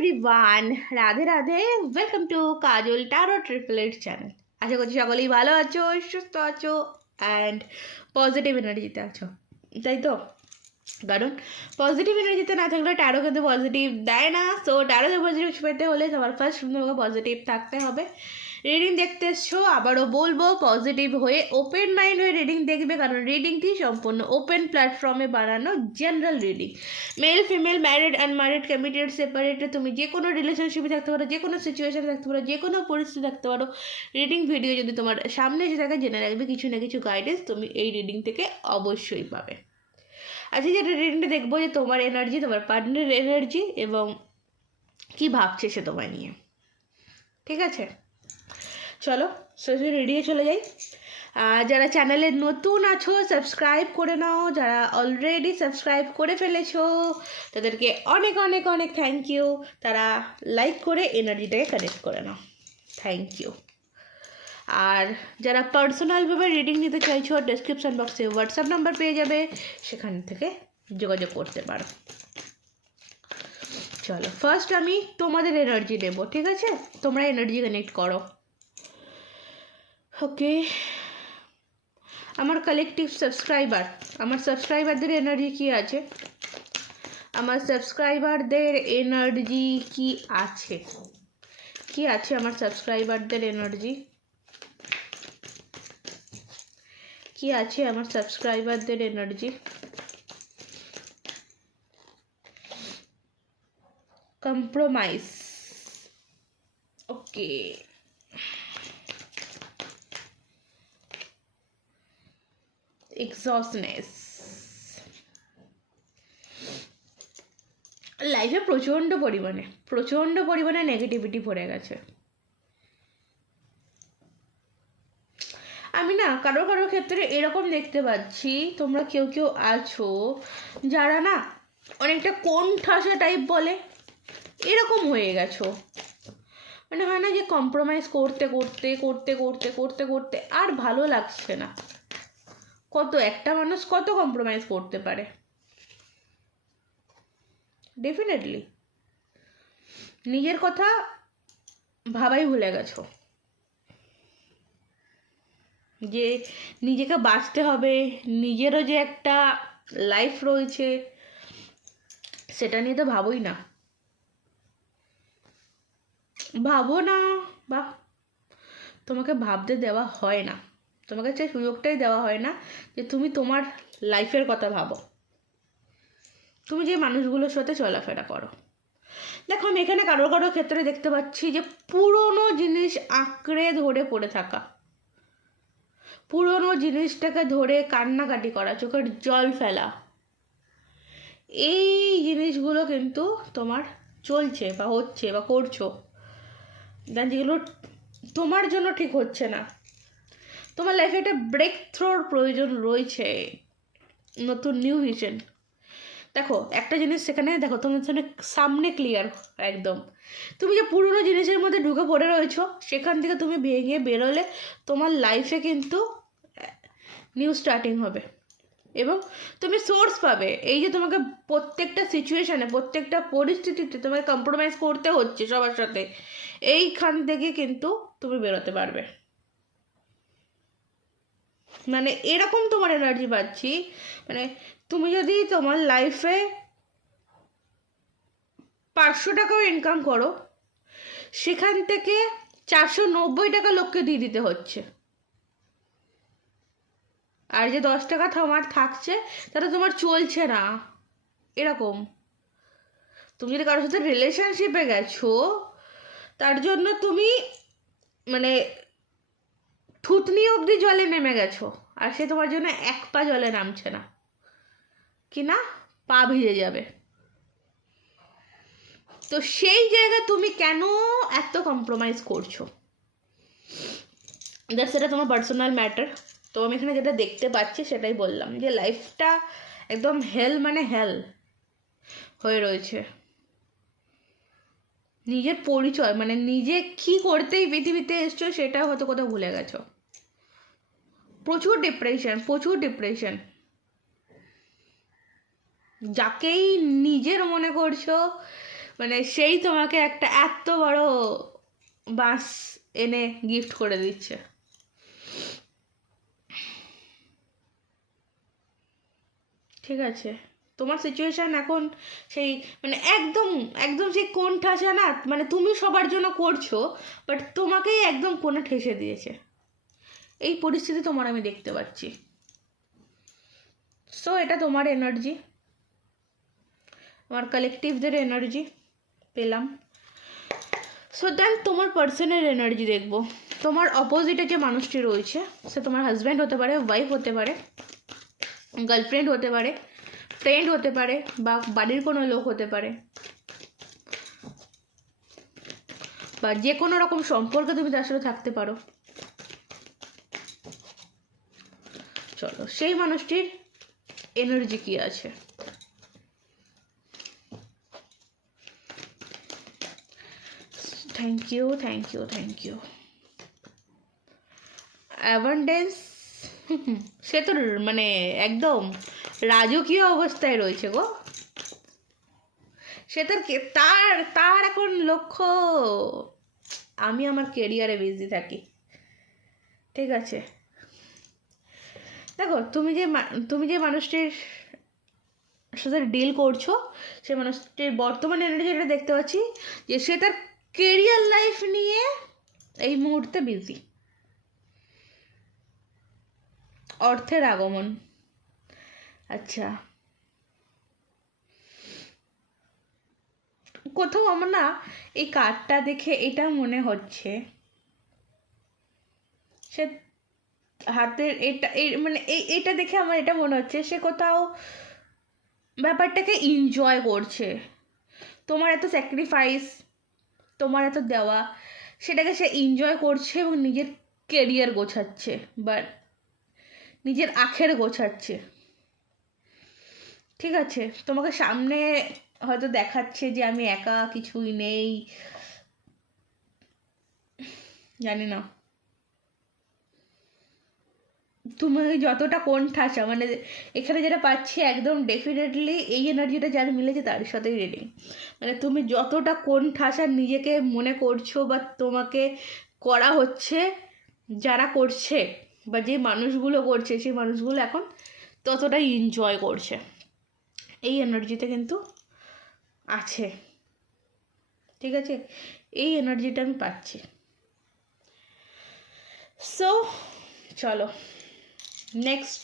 Everyone, Radhe Radhe. Welcome to Kajal tarot triple eight channel. আশা করছি সকলেই ভালো আছো, সুস্থ আছো অ্যান্ড পজিটিভ এনার্জিতে আছো, তাই তো? কারণ পজিটিভ এনার্জিতে না থাকলে ট্যারো কিন্তু পজিটিভ দেয় না। সো ট্যারোতে পজিটিভ পেতে হলে সবার ফার্স্ট তোমাকে পজিটিভ থাকতে হবে। রিডিং দেখতে এসছো, আবারও বলবো পজিটিভ হয়ে ওপেন মাইন্ড হয়ে রিডিং দেখবে, কারণ রিডিংটি সম্পূর্ণ ওপেন প্ল্যাটফর্মে বানানো general reading. Male female, married unmarried, committed সেপারেটে, তুমি যে কোনো রিলেশনশিপে থাকতে পারো, যে কোনো সিচুয়েশনে থাকতে পারো, যে কোনো পরিস্থিতি থাকতে পারো। রিডিং ভিডিও যদি তোমার সামনে এসে থাকে, জেনে রাখবে কিছু না কিছু গাইডেন্স তুমি এই রিডিং থেকে অবশ্যই পাবে। আজকে যেটা রিডিংটা দেখবো যে তোমার এনার্জি, তোমার পার্টনারের এনার্জি এবং কি ভাবছে সে তোমায় নিয়ে। ঠিক আছে, চলো সরাসরি রেডিও চলে যাই। যারা চ্যানেলে নতুন আছো সাবস্ক্রাইব করে নাও, যারা অলরেডি সাবস্ক্রাইব করে ফেলেছো তাদেরকে অনেক অনেক অনেক থ্যাংক ইউ। তারা লাইক করে এনার্জিটাকে কানেক্ট করে নাও, থ্যাংক ইউ। আর যারা পার্সোনালভাবে রিডিং নিতে চাইছো, ডেসক্রিপশন বক্সে হোয়াটসঅ্যাপ নাম্বার পেয়ে যাবে, সেখান থেকে যোগাযোগ করতে পারো। চলো ফার্স্ট আমি তোমাদের এনার্জি নেব, ঠিক আছে? তোমরা এনার্জি কানেক্ট করো। ওকে, আমার কালেকটিভ সাবস্ক্রাইবার, আমার সাবস্ক্রাইবারদের এনার্জি কি আছে? আমার সাবস্ক্রাইবারদের এনার্জি কি আছে? কি আছে আমার সাবস্ক্রাইবারদের এনার্জি? কি আছে আমার সাবস্ক্রাইবারদের এনার্জি? কম্প্রোমাইজ, ওকে। এক্সস্টনেস, লাইফে প্রচণ্ড পরিমাণে নেগেটিভিটি ভরে গেছে। আমি না কারো ক্ষেত্রে এরকম দেখতে পাচ্ছি, তোমরা কেউ কেউ আছো যারা না অনেকটা কোণঠাসা টাইপ বলে, এরকম হয়ে গেছো। মানে হয় না যে কম্প্রোমাইজ করতে করতে করতে করতে করতে করতে আর ভালো লাগছে না। কত একটা মানুষ কত কম্প্রোমাইজ করতে পারে? ডেফিনেটলি নিজের কথা ভাবাই ভুলে গেছো, যে নিজেকে বাঁচতে হবে, নিজেরও যে একটা লাইফ রয়েছে সেটা নিয়ে তো ভাবোই না, ভাবো না, বা তোমাকে ভাবতে দেওয়া হয় না, তোমাকে সেই সুযোগটাই দেওয়া হয় না যে তুমি তোমার লাইফের কথা ভাবো, তুমি যে মানুষগুলোর সাথে চলাফেরা করো। দেখো আমি এখানে কারো ক্ষেত্রে দেখতে পাচ্ছি যে পুরনো জিনিস আঁকড়ে ধরে পড়ে থাকা, পুরনো জিনিসটাকে ধরে কান্নাকাটি করা, চোখের জল ফেলা, এই জিনিসগুলো কিন্তু তোমার চলছে বা হচ্ছে বা করছো, যেগুলো তোমার জন্য ঠিক হচ্ছে না। তোমার লাইফে একটা ব্রেক থ্রোর প্রয়োজন রয়েছে, নতুন নিউ ভিশন। দেখো একটা জিনিস সেখানে দেখো তোমার সামনে ক্লিয়ার একদম, তুমি যে পুরনো জিনিসের মধ্যে ঢুকে পড়ে রয়েছো, সেখান থেকে তুমি ভেঙে বেরোলে তোমার লাইফে কিন্তু নিউ স্টার্টিং হবে এবং তুমি সোর্স পাবে। এই যে তোমাকে প্রত্যেকটা সিচুয়েশানে, প্রত্যেকটা পরিস্থিতিতে তোমাকে কম্প্রোমাইজ করতে হচ্ছে সবার সাথে, এইখান থেকে কিন্তু তুমি বেরোতে পারবে। মানে এরকম তোমার এনার্জি পাচ্ছি, মানে তুমি যদি তোমার লাইফে 500 টাকাও ইনকাম করো, সেখান থেকে 490 টাকা লোককে দিয়ে দিতে হচ্ছে, আর যে 10 টাকা তোমার থাকছে তাটা তোমার চলছে না। এরকম তুমি যদি কারোর সাথে রিলেশনশিপে গেছো, তার জন্য তুমি মানে থুতনি অবধি জলে নেমে গেছো, আর সে তোমার জন্য এক পা জলে নামছে না, কি না পা ভিজে যাবে। তো সেই জায়গায় তুমি কেন এত কম্প্রোমাইজ করছো, সেটা তোমার পার্সোনাল ম্যাটার। তো আমি এখানে যেটা দেখতে পাচ্ছি সেটাই বললাম, যে লাইফটা একদম হেল মানে হেল হয়ে রয়েছে। নিজের পরিচয় মানে নিজে কি করতেই পৃথিবীতে এসছো সেটা হয়তো কোথাও ভুলে গেছো। প্রচুর ডিপ্রেশন। যাকেই নিজের মনে করছো, মানে সেই তোমাকে একটা এত বড় বাস এনে গিফট করে দিচ্ছে। ঠিক আছে, তোমার সিচুয়েশান এখন সেই মানে একদম একদম সেই কোণ ঠাসা না, মানে তুমি সবার জন্য করছো বাট তোমাকেই একদম কোণে ঠেসে দিয়েছে, এই পরিস্থিতি তোমার আমি দেখতে পাচ্ছি। সো এটা তোমার এনার্জি, আমার কালেকটিভদের এনার্জি পেলাম। সো দেন তোমার পার্সনের এনার্জি দেখবো। তোমার অপোজিটে যে মানুষটি রয়েছে সে তোমার হাজব্যান্ড হতে পারে, ওয়াইফ হতে পারে, গার্লফ্রেন্ড হতে পারে, ফ্রেন্ড হতে পারে, বা বাড়ির কোনো লোক হতে পারে, বা যে কোনো রকম সম্পর্কে তুমি তার সাথে থাকতে পারো। চলো সেই মানুষটির এনার্জি কি আছে। Thank you, thank you, thank you. Abundance, সে তো মানে একদম রাজকীয় অবস্থায় রয়েছে গো। সে তার তার এখন লক্ষ্য আমি আমার কেরিয়ারে বিজি থাকি। ঠিক আছে, দেখো তুমি যে মানুষটির সাথে ডিল করছো সেই মানুষটির বর্তমান এনার্জি যেটা দেখতে পাচ্ছি যে সে তার কেরিয়ার লাইফ নিয়ে এই মুহূর্তে বিজি। অর্থের আগমন, আচ্ছা কোথাও আমার না এই কার্ডটা দেখে এটা মনে হচ্ছে সে হাতের এটা মানে এটা দেখে আমার এটা মনে হচ্ছে সে কোথাও ব্যাপারটাকে এনজয় করছে। তোমার এত স্যাক্রিফাইস, তোমার এত দেওয়া, সেটাকে সে এনজয় করছে এবং নিজের কেরিয়ার গোছাচ্ছে বা নিজের আখের গোছাচ্ছে। ঠিক আছে, তোমাকে সামনে হয়তো দেখাচ্ছে যে আমি একা, কিছুই নেই, জানি না তুমি যতটা কোণ ঠাসা, মানে এখানে যেটা পাচ্ছি একদম ডেফিনেটলি এই এনার্জিটা যার মিলেছে তার সাথেই রেডিং। মানে তুমি যতটা কোণ ঠাসা নিজেকে মনে করছো বা তোমাকে করা হচ্ছে, যারা করছে বা যে মানুষগুলো করছে সেই মানুষগুলো এখন ততটাই এনজয় করছে, এই এনার্জিতে কিন্তু আছে। ঠিক আছে, এই এনার্জিটা আমি পাচ্ছি। সো চলো নেক্সট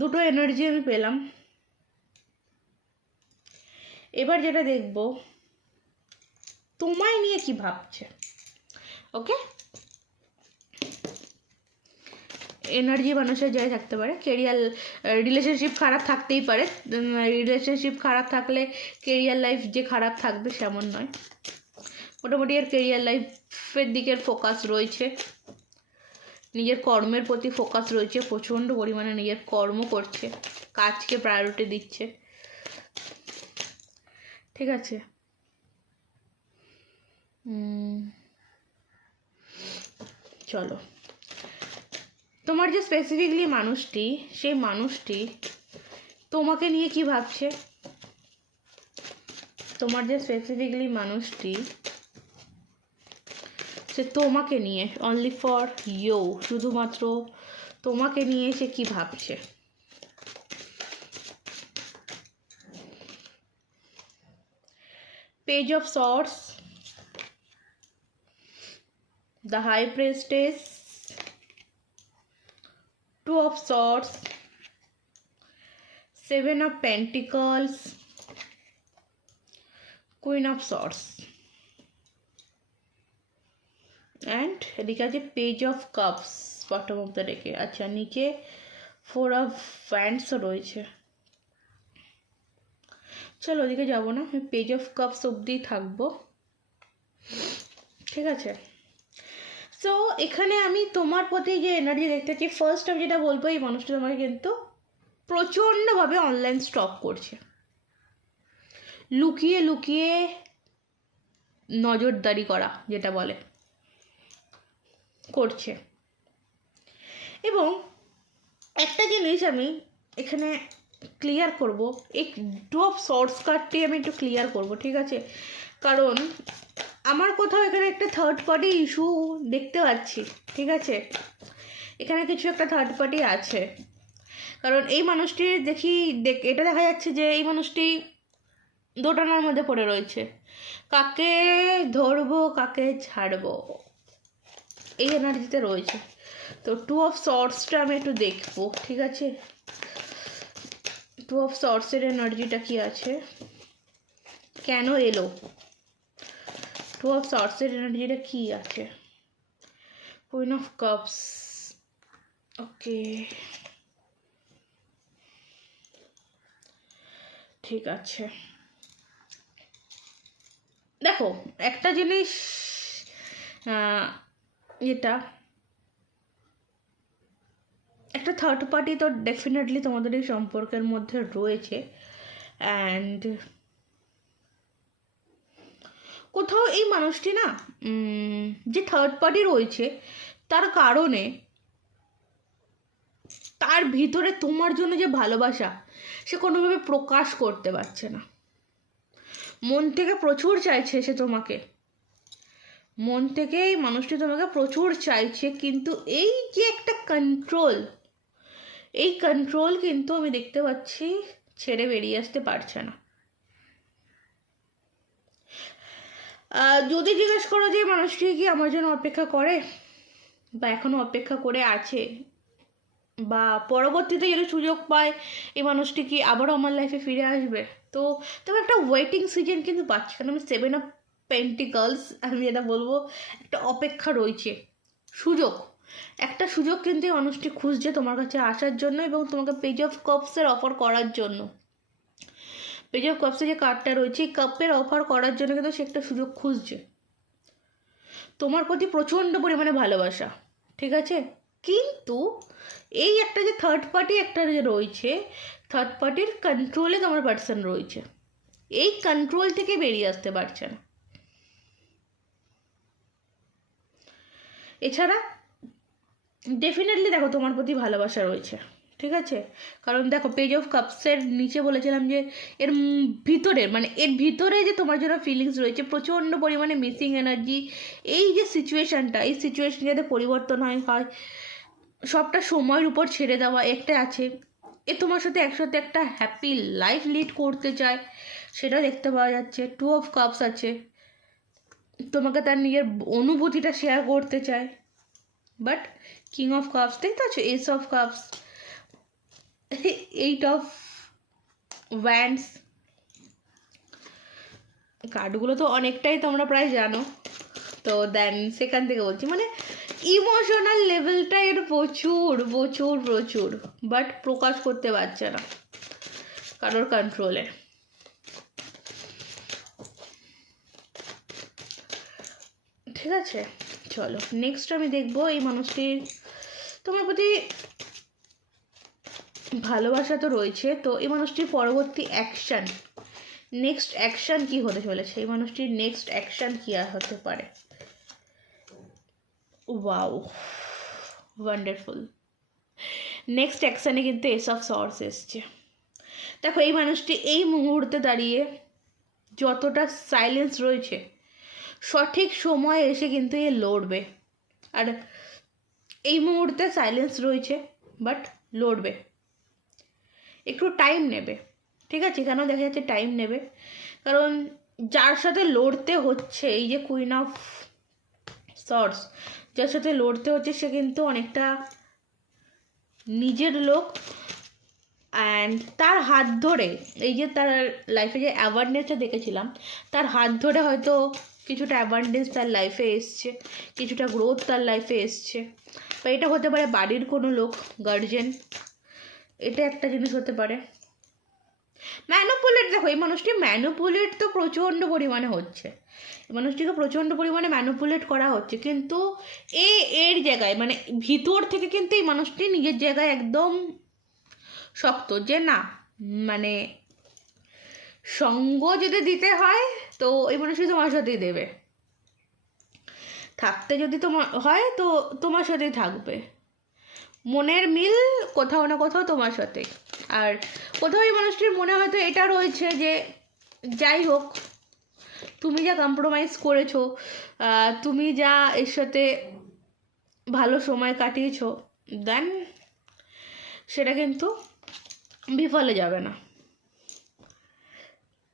দুটো এনার্জি আমি পেলাম। এবার যেটা দেখব তোমায় নিয়ে কি ভাবছে। ওকে, এনার্জি মানুষের যাই থাকতে পারে, কেরিয়ার রিলেশনশিপ খারাপ থাকতেই পারে, রিলেশনশিপ খারাপ থাকলে কেরিয়ার লাইফ যে খারাপ থাকবে সেমন নয়। মোটামুটি এর কেরিয়ার লাইফের দিকের ফোকাস রয়েছে, নিজের কর্মের প্রতি ফোকাস রয়েছে, প্রচণ্ড পরিমাণে নিজের কর্ম করছে, কাজকে প্রায়োরিটি দিচ্ছে। ঠিক আছে, চলো তোমার যে স্পেসিফিকলি মানুষটি, সেই মানুষটি তোমাকে নিয়ে কি ভাবছে। তোমার যে স্পেসিফিকলি মানুষটি সে তোমাকে নিয়ে, অনলি ফর ইউ, শুধুমাত্র তোমাকে নিয়ে সে কি ভাবছে। Page of swords, the high priestess, two of swords, seven of pentacles, queen of swords, and এদিকে আছে page of cups bottom of the ডেকে। আচ্ছা, নিচে ফোর অফ ফ্যান্ডসও রয়েছে। চলো ওদিকে যাবো না, আমি পেজ অফ কাপস অবধি থাকবো। ঠিক আছে, সো এখানে আমি তোমার প্রতি যে এনার্জি দেখতে পাচ্ছি, ফার্স্ট আমি যেটা বলবো এই মানুষটা তোমাকে কিন্তু প্রচণ্ডভাবে অনলাইন স্টক করছে, লুকিয়ে লুকিয়ে নজরদারি করা যেটা বলে করছে। এবং একটা জিনিস আমি এখানে ক্লিয়ার করব, এই 2 অফ সর্টস কার্ডটি আমি একটু ক্লিয়ার করব, ঠিক আছে? কারণ আমার কোথাও এখানে একটা থার্ড পার্টি ইস্যু দেখতে পাচ্ছি, ঠিক আছে? এখানে কিছু একটা থার্ড পার্টি আছে, কারণ এই মানুষটি এটা দেখা যাচ্ছে যে এই মানুষটি দোটানার মধ্যে পড়ে রয়েছে, কাকে ধরবো কাকে ছাড়বো, এই এনার্জিতে রয়েছে। তো 2 অফ সর্টসটা আমি একটু দেখবো, ঠিক আছে? 2 অফ সর্টসের এনার্জিটা কি আছে, কেন এলো? 2 অফ সর্টসের এনার্জিটা কি আছে? কুইন অফ কাপস, ওকে, ঠিক আছে। দেখো একটা জিনিস, যেটা একটা থার্ড পার্টি তো ডেফিনেটলি তোমাদের এই সম্পর্কের মধ্যে রয়েছে, অ্যান্ড কোথাও এই মানুষটি না যে থার্ড পার্টি রয়েছে তার কারণে তার ভিতরে তোমার জন্য যে ভালোবাসা সে কোনোভাবে প্রকাশ করতে পারছে না, মন থেকে প্রচুর চাইছে সে তোমাকে, মন থেকে এই মানুষটি তোমাকে প্রচুর চাইছে, কিন্তু এই যে একটা কন্ট্রোল, এই কন্ট্রোল কিন্তু আমি দেখতে পাচ্ছি ছেড়ে বেরিয়ে আসতে পারছে না। যদি জিজ্ঞেস করো যে মানুষটি কি আমার জন্য অপেক্ষা করে বা এখনো অপেক্ষা করে আছে, বা পরবর্তীতে যদি সুযোগ পায় এই মানুষটি কি আবারও আমার লাইফে ফিরে আসবে, তো তবে একটা ওয়েটিং সিজন কিন্তু পাচ্ছি, কারণ আমি 7 অফ পেন্টিকলস, আমি এটা বলবো একটা অপেক্ষা রয়েছে, সুযোগ, একটা সুযোগ কিন্তু এই মানুষটি খুঁজছে তোমার কাছে আসার জন্য এবং তোমাকে পেজ অফ কাপসের অফার করার জন্য। পেজ অফ কাপসে যে কার্ডটা রয়েছে এই কাপের অফার করার জন্য কিন্তু সে একটা সুযোগ খুঁজছে, তোমার প্রতি প্রচণ্ড পরিমাণে ভালোবাসা, ঠিক আছে? কিন্তু এই একটা যে থার্ড পার্টি একটা যে রয়েছে, থার্ড পার্টির কন্ট্রোলে তোমার পার্সন রয়েছে, এই কন্ট্রোল থেকে বেরিয়ে আসতে পারছে না। এছাড়া ডেফিনেটলি দেখো তোমার প্রতি ভালোবাসা রয়েছে, ঠিক আছে? কারণ দেখো পেজ অফ কাপসের নিচে বলেছিলাম যে এর ভিতরে, মানে এর ভিতরে যে তোমার জন্য ফিলিংস রয়েছে প্রচণ্ড পরিমাণে মিসিং এনার্জি, এই যে সিচুয়েশানটা, এই সিচুয়েশান যাতে পরিবর্তন হয় সবটা সময়ের উপর ছেড়ে দেওয়া একটা আছে, এ তোমার সাথে একসাথে একটা হ্যাপি লাইফ লিড করতে চায়, সেটা দেখতে পাওয়া যাচ্ছে। 2 অফ কাপস আছে, তোমাকে তার নিজের অনুভূতিটা শেয়ার করতে চায়, বাট কিং অফ কাপস দেখতে পাচ্ছ, S of cups, 8 of wands, কার্ডগুলো তো অনেকটাই তোমরা প্রায় জানো, তো দেন সেখান থেকে বলছি মানে ইমোশনাল লেভেলটা এর প্রচুর প্রচুর প্রচুর, বাট প্রকাশ করতে পারছে না কারোর কন্ট্রোলে। ঠিক আছে, চলো নেক্সট আমি দেখবো এই মানুষটির তোমার প্রতি ভালোবাসা তো রয়েছে, তো এই মানুষটির পরবর্তী অ্যাকশান, নেক্সট অ্যাকশান কি হতে চলেছে, এই মানুষটির নেক্সট অ্যাকশান কি হতে পারে? Wow, wonderful. নেক্সট অ্যাকশানে কিন্তু এস অফ সর্টস এসছে। দেখো এই মানুষটি এই মুহূর্তে দাঁড়িয়ে যতটা সাইলেন্স রয়েছে সঠিক সময়ে এসে কিন্তু এ লড়বে, আর এই মুহূর্তে সাইলেন্স রয়েছে বাট লড়বে, একটু টাইম নেবে, ঠিক আছে? কেন দেখা যাচ্ছে টাইম নেবে, কারণ যার সাথে লড়তে হচ্ছে, এই যে কুইন অফ সর্টস, যার সাথে লড়তে হচ্ছে সে কিন্তু অনেকটা নিজের লোক, অ্যান্ড তার হাত ধরে, এই যে তার লাইফে যে অ্যাওয়ারনেসটা দেখেছিলাম, তার হাত ধরে হয়তো কিছুটা অ্যাবান্ডেন্স তার লাইফে এসছে, কিছুটা গ্রোথ তার লাইফে এসছে, বা এটা হতে পারে বাড়ির কোনো লোক, গার্জেন, এটা একটা জিনিস হতে পারে। ম্যানুপুলেট, দেখো এই মানুষটি ম্যানুপুলেট তো প্রচণ্ড পরিমাণে হচ্ছে, এই মানুষটিকে প্রচণ্ড পরিমাণে ম্যানুপুলেট করা হচ্ছে, কিন্তু এর জায়গায় মানে ভিতর থেকে কিন্তু এই মানুষটি নিজের জায়গায় একদম শক্ত, যে না মানে সঙ্গ যদি দিতে হয় তো এই মানুষটি তোমার সাথেই দেবে, থাকতে যদি তোমার হয় তো তোমার সাথেই থাকবে, মনের মিল কোথাও না কোথাও তোমার সাথেই। আর কোথাও এই মানুষটির মনে হয়তো এটা রয়েছে যে যাই হোক তুমি যা কম্প্রোমাইজ করেছো, তুমি যা এর সাথে ভালো সময় কাটিয়েছো, দেন সেটা কিন্তু বিফলে যাবে না।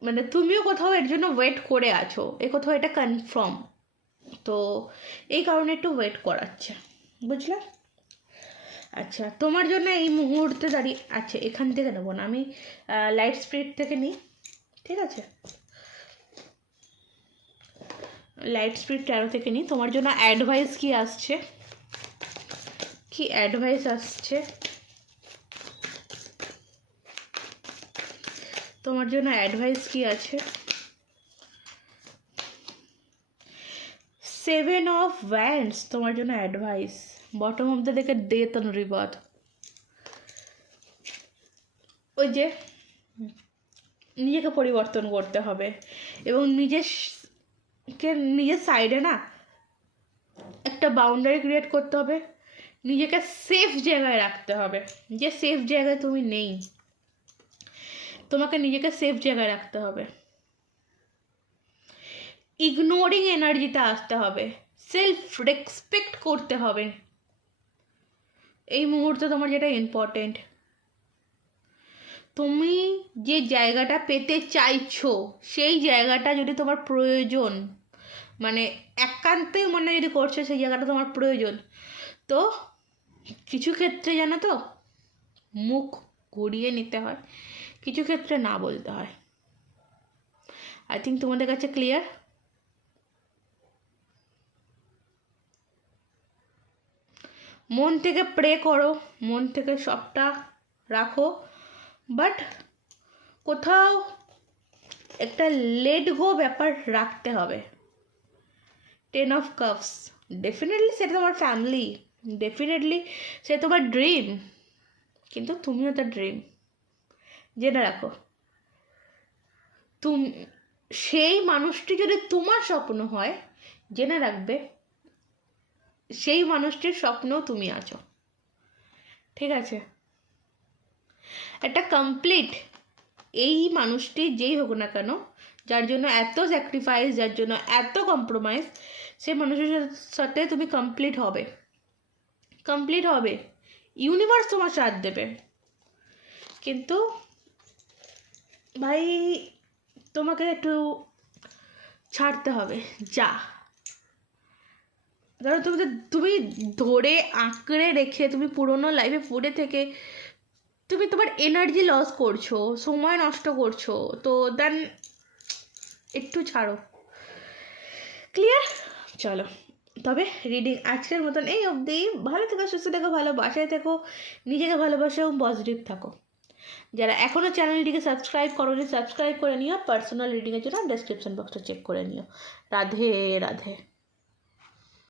মানে তুমিও কোথাও এর জন্য ওয়েট করে আছো, কোথাও এটা কনফার্ম, তো এই কারণে একটু ওয়েট করাচ্ছে, বুঝলে? আচ্ছা, তোমার জন্য এই মুহূর্তে দাঁড়িয়ে, আচ্ছা এখান থেকে নেবো না, আমি লাইট স্পিড থেকে নিই, ঠিক আছে? লাইট স্পিড 13 থেকে নিই। তোমার জন্য অ্যাডভাইস কি আসছে, কি অ্যাডভাইস আসছে তোমার জন্য? অ্যাডভাইস কি আছে? 7 অফ ওয়ান্ডস তোমার জন্য অ্যাডভাইস। বটম অফ দ্য ডেকে ডেথ অন রিবার্থ। ওই যে নিজেকে পরিবর্তন করতে হবে এবং নিজের সাইডে না একটা বাউন্ডারি ক্রিয়েট করতে হবে, নিজেকে সেফ জায়গায় রাখতে হবে। যে সেফ জায়গায় তুমি নেই, তোমাকে নিজেকে সেফ জায়গায় রাখতে হবে। ইগনোরিং এনার্জিতে আসতে হবে, সেলফ রেসপেক্ট করতে হবে। এই মুহূর্তে তোমার যেটা ইম্পর্টেন্ট, তুমি যে জায়গাটা পেতে চাইছো সেই জায়গাটা যদি তোমার প্রয়োজন, মানে একান্তই মনে যদি করছো সেই জায়গাটা তোমার প্রয়োজন, তো কিছু ক্ষেত্রে জানো তো মুখ ঘুরিয়ে নিতে হয়, কিছু ক্ষেত্রে না বলতে হয়। আই থিঙ্ক তোমাদের কাছে ক্লিয়ার? মন থেকে প্রে করো, মন থেকে সবটা রাখো, বাট কোথাও একটা লেট গো ব্যাপার রাখতে হবে। 10 অফ কাপস, ডেফিনেটলি সেটা তোমার ফ্যামিলি, ডেফিনেটলি সে তোমার ড্রিম, কিন্তু তুমিও তার ড্রিম, জেনে রাখো। তুমি সেই মানুষটি যদি তোমার স্বপ্ন হয়, জেনে রাখবে সেই মানুষটির স্বপ্নও তুমি আছো, ঠিক আছে? একটা কমপ্লিট, এই মানুষটি যেই হোক না কেন, যার জন্য এত স্যাক্রিফাইস, যার জন্য এত কম্প্রোমাইজ, সেই মানুষের সাথে তুমি কমপ্লিট হবে, কমপ্লিট হবে। ইউনিভার্স তোমার সাথ দেবে, কিন্তু ভাই তোমাকে একটু ছাড়তে হবে যা, কারণ তুমি ধরে আঁকড়ে রেখে তুমি পুরোনো লাইফে পড়ে থেকে তুমি তোমার এনার্জি লস করছো, সময় নষ্ট করছো, তো দেন একটু ছাড়ো। ক্লিয়ার? চলো তবে রিডিং আজকের মতন এই অবধি। ভালো থেকো, সুস্থ থেকো, ভালোবাসায় থেকো, নিজেকে ভালোবাসো এবং পজিটিভ থাকো। যারা এখনও চ্যানেলটিকে সাবস্ক্রাইব করোনি, সাবস্ক্রাইব করে নিও। পার্সোনাল রিডিংয়ের জন্য ডেসক্রিপশন বক্সটা চেক করে নিও। রাধে রাধে।